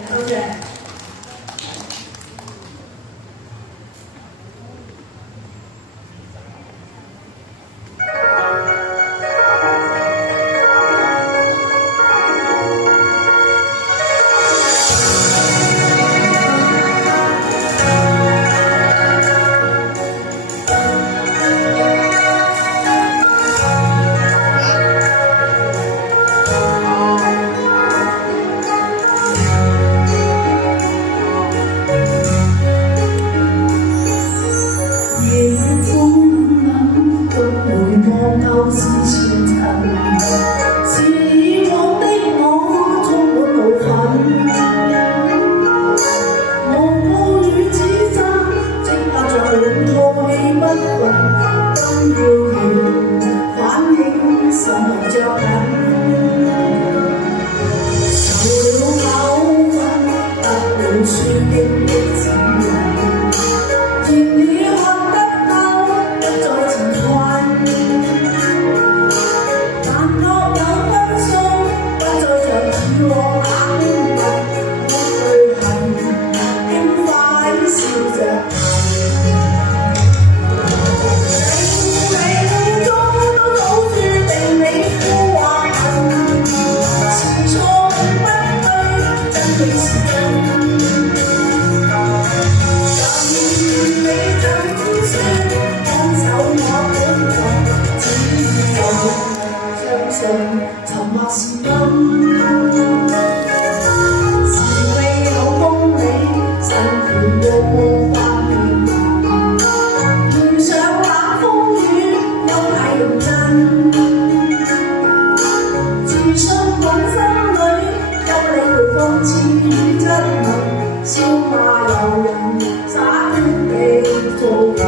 多謝。舊事前塵，是以往的我充滿怒憤，無告與指責，積壓在吐氣不盡，今要反映心內着緊，受了口訓，得了書經的指引，甜了恨得夠，不再前困。沉默是金，是未有公理，辛苦過過百年，遇上冷風雨，又係認真。自信滿心裏，給你回諷刺與質問，笑罵由人，灑脱地做人。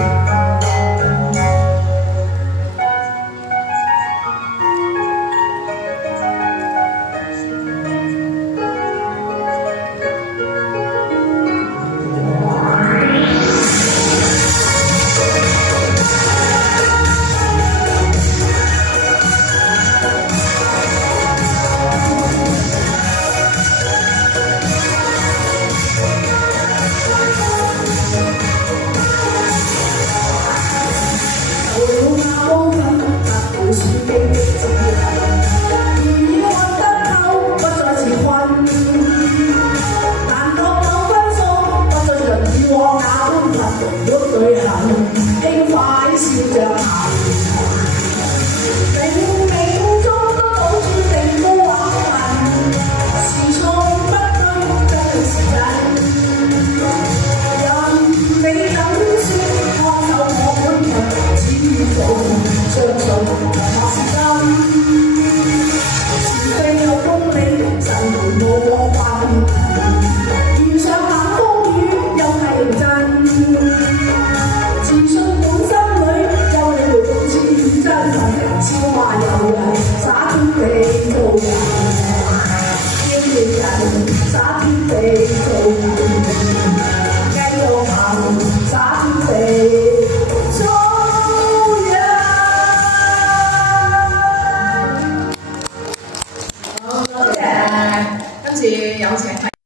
旅行輕快笑着行，冥冥中都早注定高考問，是錯不對，真是真。任你怎說，看透我本人，只要做，相信我是真。是非有公理，神回無我份，遇上冷風雨，又係認真。自信滿心裏，有你回諷刺與真誠，笑罵由人，灑脱地做人，要認人，灑脱地做人，繼續行，灑脱地做人。好，多謝，跟住有請。